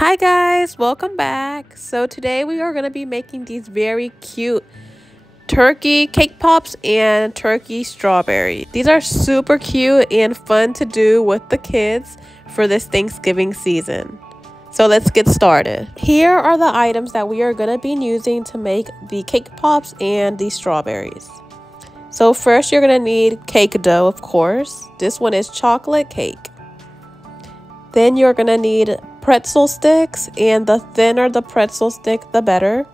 Hi guys, welcome back. So today we are going to be making these very cute turkey cake pops and turkey strawberry. These are super cute and fun to do with the kids for this Thanksgiving season. So let's get started. Here are the items that we are going to be using to make the cake pops and the strawberries. So first you're going to need cake dough, of course. This one is chocolate cake. Then you're going to need pretzel sticks, and the thinner the pretzel stick, the better.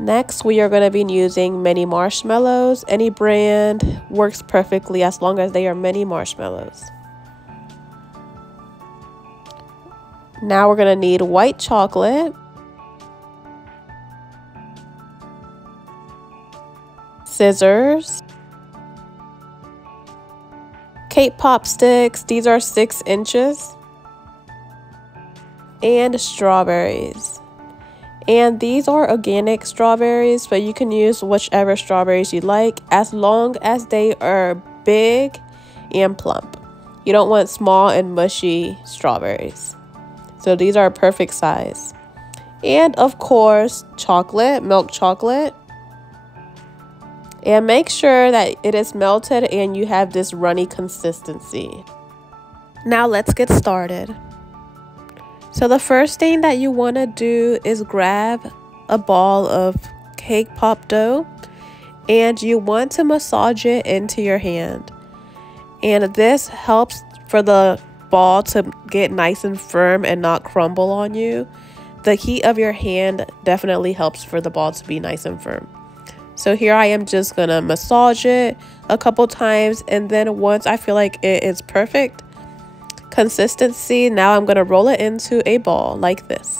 Next, we are going to be using mini marshmallows. Any brand works perfectly as long as they are mini marshmallows. Now we're going to need white chocolate, scissors, cake pop sticks, these are 6 inches, and strawberries. And these are organic strawberries, but you can use whichever strawberries you like as long as they are big and plump. You don't want small and mushy strawberries. So these are a perfect size. And of course, chocolate, milk chocolate. And make sure that it is melted and you have this runny consistency. Now let's get started. So the first thing that you want to do is grab a ball of cake pop dough and you want to massage it into your hand. And this helps for the ball to get nice and firm and not crumble on you. The heat of your hand definitely helps for the ball to be nice and firm. So here I am just gonna massage it a couple times, and then once I feel like it is perfect consistency, now I'm gonna roll it into a ball like this.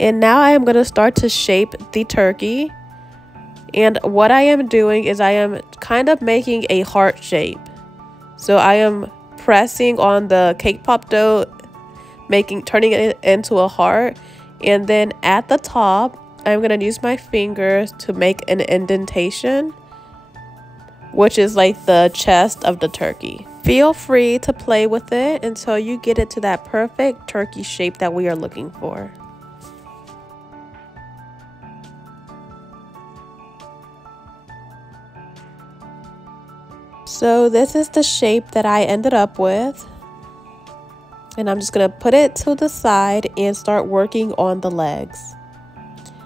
And now I am gonna start to shape the turkey. And what I am doing is I am kind of making a heart shape. So I am pressing on the cake pop dough, turning it into a heart, and then at the top I'm going to use my fingers to make an indentation, which is like the chest of the turkey. Feel free to play with it until you get it to that perfect turkey shape that we are looking for. So this is the shape that I ended up with. And I'm just going to put it to the side and start working on the legs.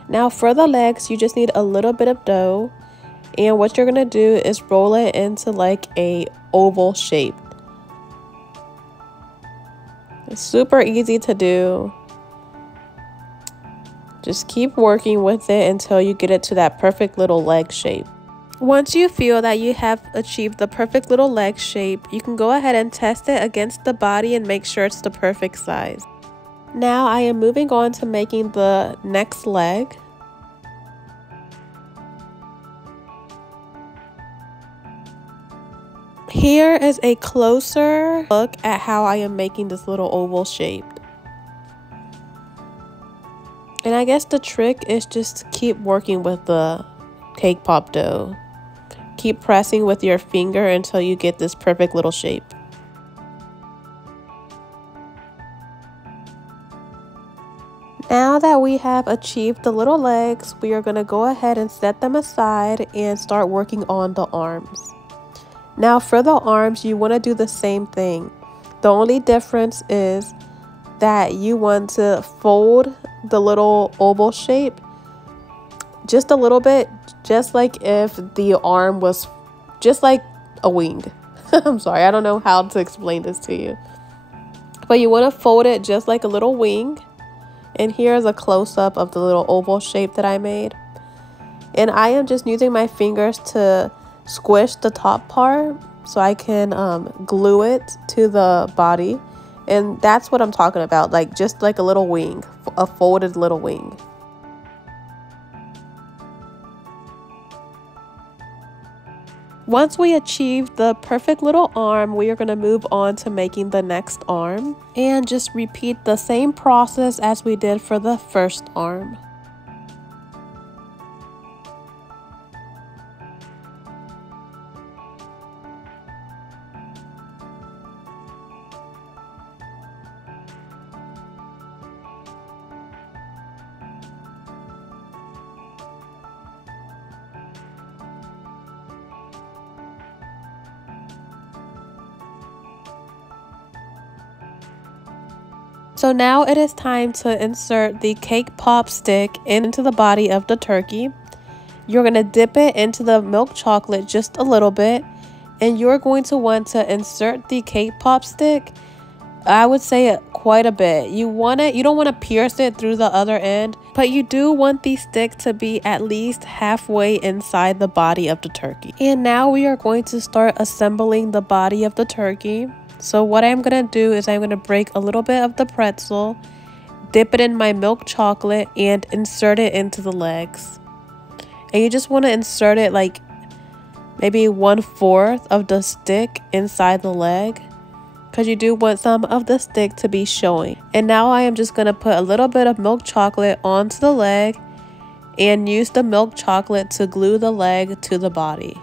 Now for the legs, you just need a little bit of dough, and what you're gonna do is roll it into like a oval shape. It's super easy to do. Just keep working with it until you get it to that perfect little leg shape. Once you feel that you have achieved the perfect little leg shape, you can go ahead and test it against the body and make sure it's the perfect size. Now I am moving on to making the next leg. Here is a closer look at how I am making this little oval shape. And I guess the trick is just to keep working with the cake pop dough. Keep pressing with your finger until you get this perfect little shape. Now that we have achieved the little legs, we are going to go ahead and set them aside and start working on the arms. Now for the arms, you want to do the same thing. The only difference is that you want to fold the little oval shape just a little bit, just like if the arm was just like a wing. I'm sorry, I don't know how to explain this to you. But you want to fold it just like a little wing. And here's a close-up of the little oval shape that I made. And I am just using my fingers to squish the top part so I can glue it to the body. And that's what I'm talking about, like just like a little wing, a folded little wing. Once we achieve the perfect little arm, we are going to move on to making the next arm and just repeat the same process as we did for the first arm. So now it is time to insert the cake pop stick into the body of the turkey. You're going to dip it into the milk chocolate just a little bit, and you're going to want to insert the cake pop stick, I would say quite a bit. You don't want to pierce it through the other end, but you do want the stick to be at least halfway inside the body of the turkey. And now we are going to start assembling the body of the turkey. So what I'm going to do is I'm going to break a little bit of the pretzel, dip it in my milk chocolate, and insert it into the legs. And you just want to insert it like maybe 1/4 of the stick inside the leg, because you do want some of the stick to be showing. And now I am just going to put a little bit of milk chocolate onto the leg and use the milk chocolate to glue the leg to the body.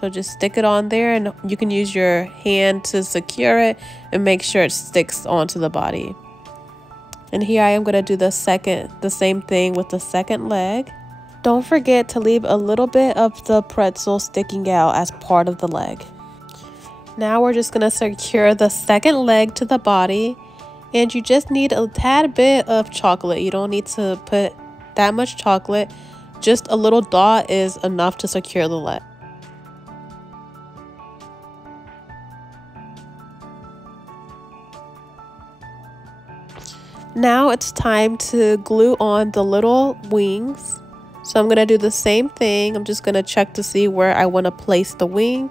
So just stick it on there, and you can use your hand to secure it and make sure it sticks onto the body. And here I am going to do the same thing with the second leg. Don't forget to leave a little bit of the pretzel sticking out as part of the leg. Now we're just going to secure the second leg to the body, and you just need a tad bit of chocolate. You don't need to put that much chocolate. Just a little dot is enough to secure the leg. Now it's time to glue on the little wings. So I'm going to do the same thing. I'm just going to check to see where I want to place the wing.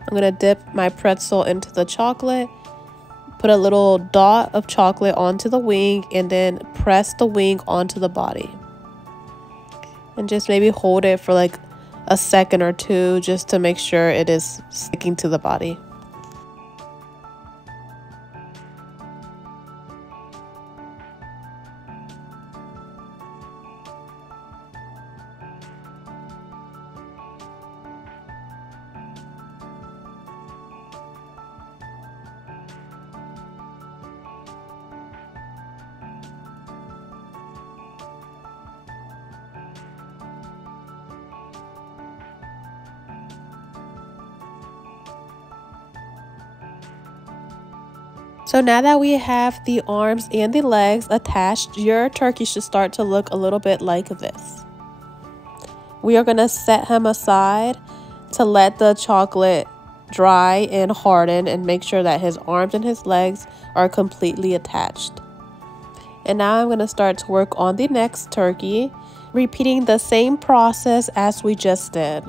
I'm going to dip my pretzel into the chocolate, put a little dot of chocolate onto the wing, and then press the wing onto the body. And just maybe hold it for like a second or two just to make sure it is sticking to the body. So now that we have the arms and the legs attached, your turkey should start to look a little bit like this. We are going to set him aside to let the chocolate dry and harden and make sure that his arms and his legs are completely attached. And now I'm going to start to work on the next turkey, repeating the same process as we just did.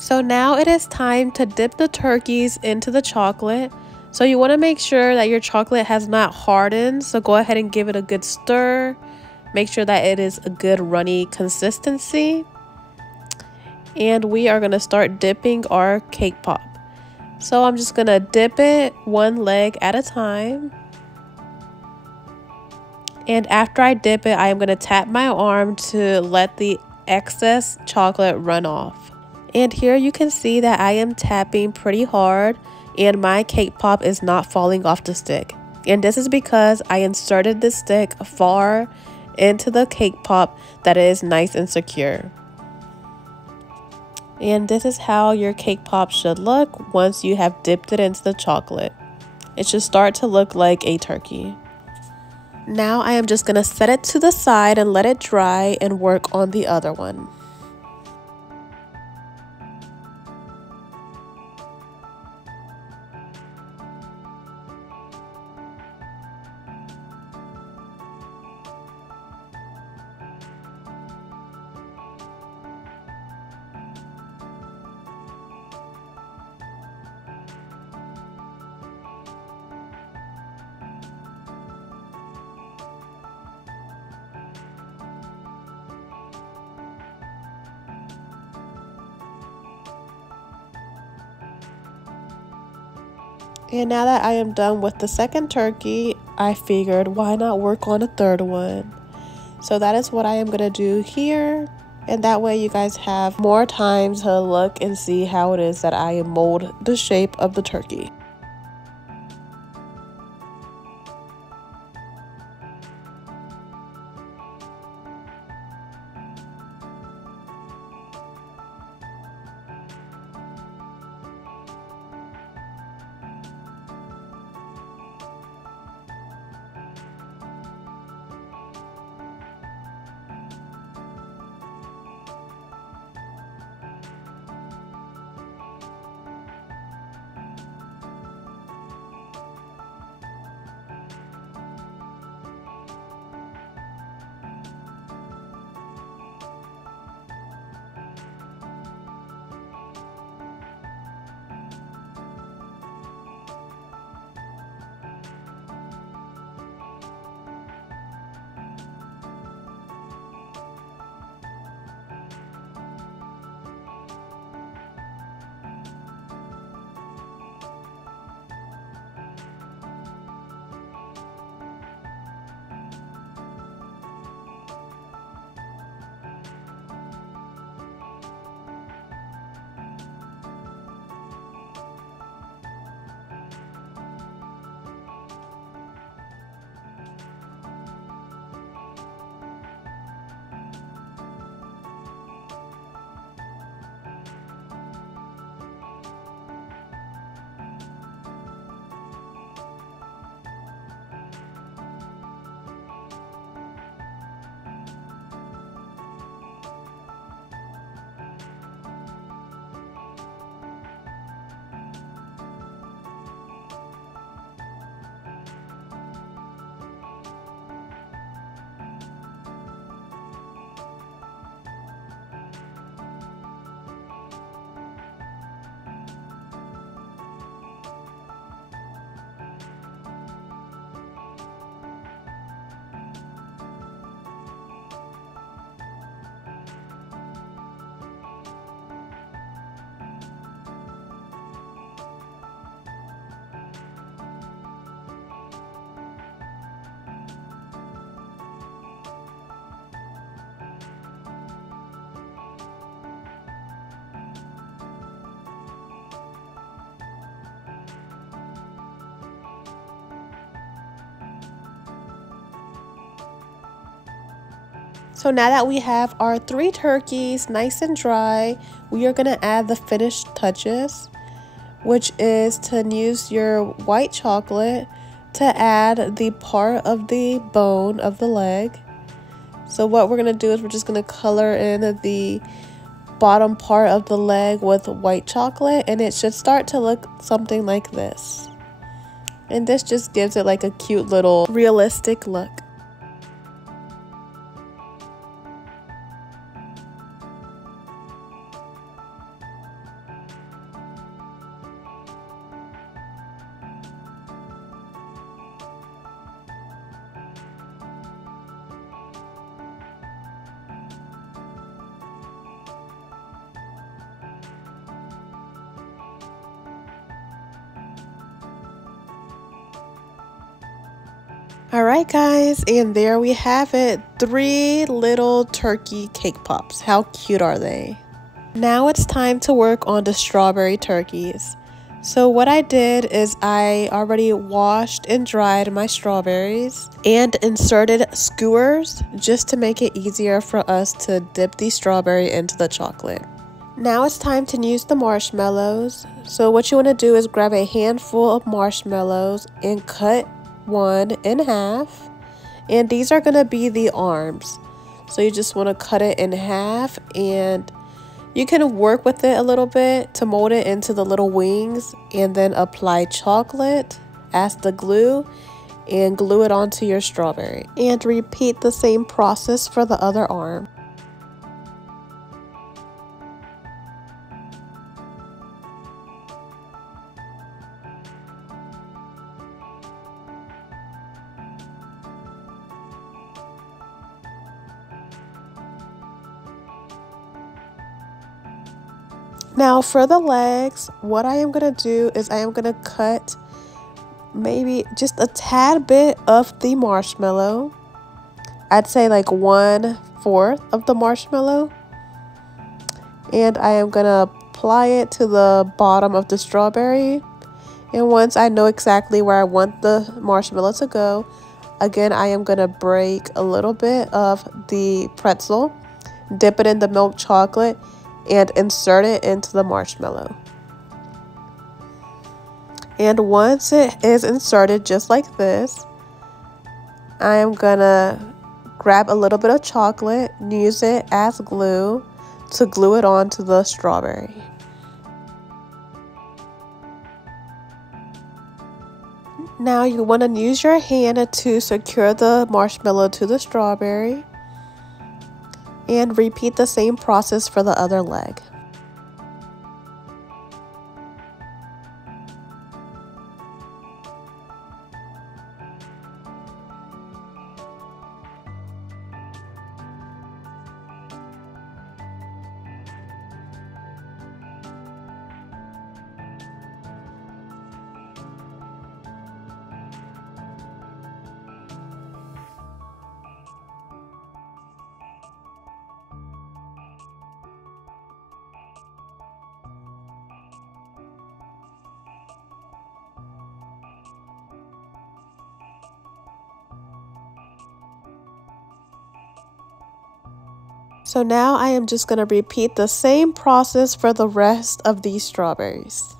So now it is time to dip the turkeys into the chocolate. So you want to make sure that your chocolate has not hardened. So go ahead and give it a good stir. Make sure that it is a good runny consistency. And we are going to start dipping our cake pop. So I'm just going to dip it one leg at a time. And after I dip it, I am going to tap my arm to let the excess chocolate run off. And here you can see that I am tapping pretty hard and my cake pop is not falling off the stick. And this is because I inserted the stick far into the cake pop that is nice and secure. And this is how your cake pop should look once you have dipped it into the chocolate. It should start to look like a turkey. Now I am just going to set it to the side and let it dry and work on the other one. And now that I am done with the second turkey, I figured why not work on a third one. So that is what I am going to do here. And that way you guys have more time to look and see how it is that I mold the shape of the turkey. So now that we have our 3 turkeys nice and dry, we are going to add the finished touches, which is to use your white chocolate to add the part of the bone of the leg. So what we're going to do is we're just going to color in the bottom part of the leg with white chocolate, and it should start to look something like this. And this just gives it like a cute little realistic look. Alright guys, and there we have it. 3 little turkey cake pops. How cute are they? Now it's time to work on the strawberry turkeys. So what I did is I already washed and dried my strawberries and inserted skewers just to make it easier for us to dip the strawberry into the chocolate. Now it's time to use the marshmallows. So what you want to do is grab a handful of marshmallows and cut one in half. And these are going to be the arms. So you just want to cut it in half, and you can work with it a little bit to mold it into the little wings, and then apply chocolate as the glue and glue it onto your strawberry. And repeat the same process for the other arm. Now for the legs, what I am going to do is I am going to cut maybe just a tad bit of the marshmallow. I'd say like 1/4 of the marshmallow. And I am going to apply it to the bottom of the strawberry. And once I know exactly where I want the marshmallow to go, again, I am going to break a little bit of the pretzel, dip it in the milk chocolate, and insert it into the marshmallow. And once it is inserted just like this, I am gonna grab a little bit of chocolate and use it as glue to glue it onto the strawberry. Now you want to use your hand to secure the marshmallow to the strawberry, and repeat the same process for the other leg. So now I am just going to repeat the same process for the rest of these strawberries.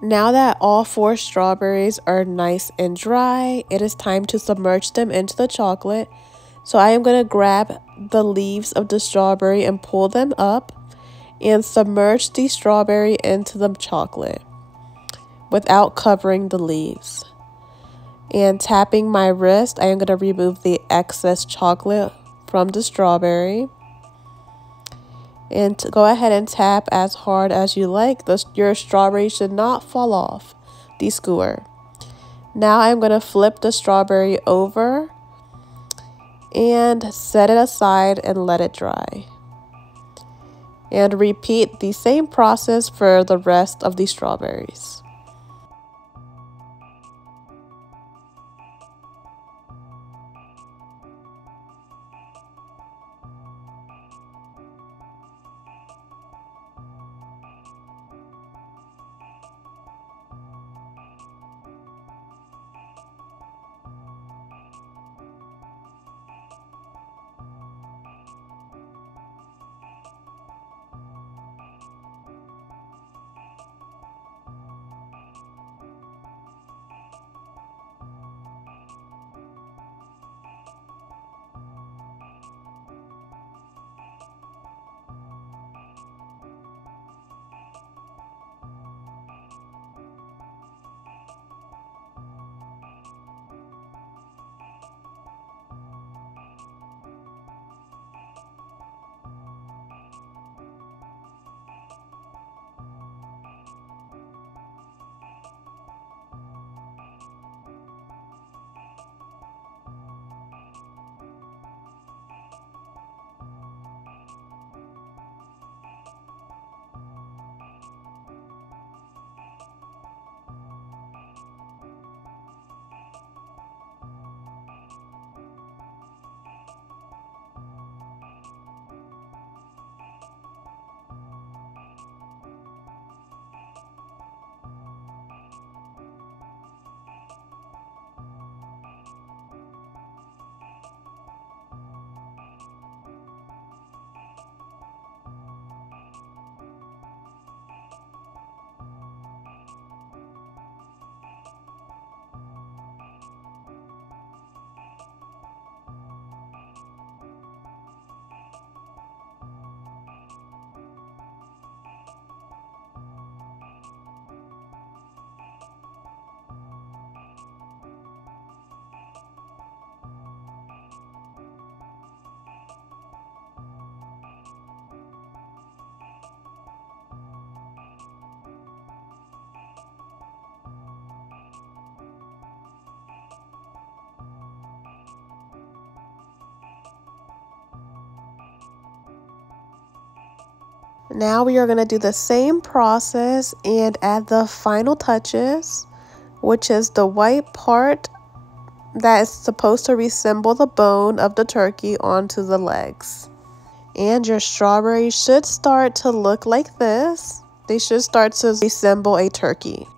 Now that all 4 strawberries are nice and dry, it is time to submerge them into the chocolate. So I am going to grab the leaves of the strawberry and pull them up and submerge the strawberry into the chocolate without covering the leaves. And tapping my wrist, I am going to remove the excess chocolate from the strawberry. And go ahead and tap as hard as you like. Your strawberry should not fall off the skewer. Now I'm going to flip the strawberry over and set it aside and let it dry. And repeat the same process for the rest of the strawberries. Now we are going to do the same process and add the final touches, which is the white part that is supposed to resemble the bone of the turkey onto the legs. And your strawberries should start to look like this. They should start to resemble a turkey.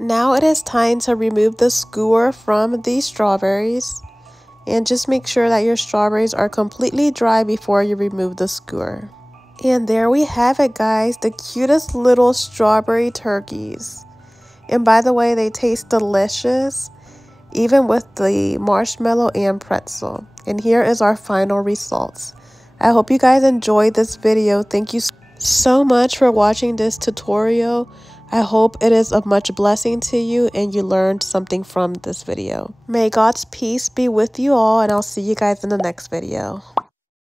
Now it is time to remove the skewer from these strawberries, and just make sure that your strawberries are completely dry before you remove the skewer. And there we have it, guys, the cutest little strawberry turkeys. And by the way, they taste delicious, even with the marshmallow and pretzel. And here is our final results. I hope you guys enjoyed this video. Thank you so much for watching this tutorial. I hope it is of much blessing to you and you learned something from this video. May God's peace be with you all, and I'll see you guys in the next video.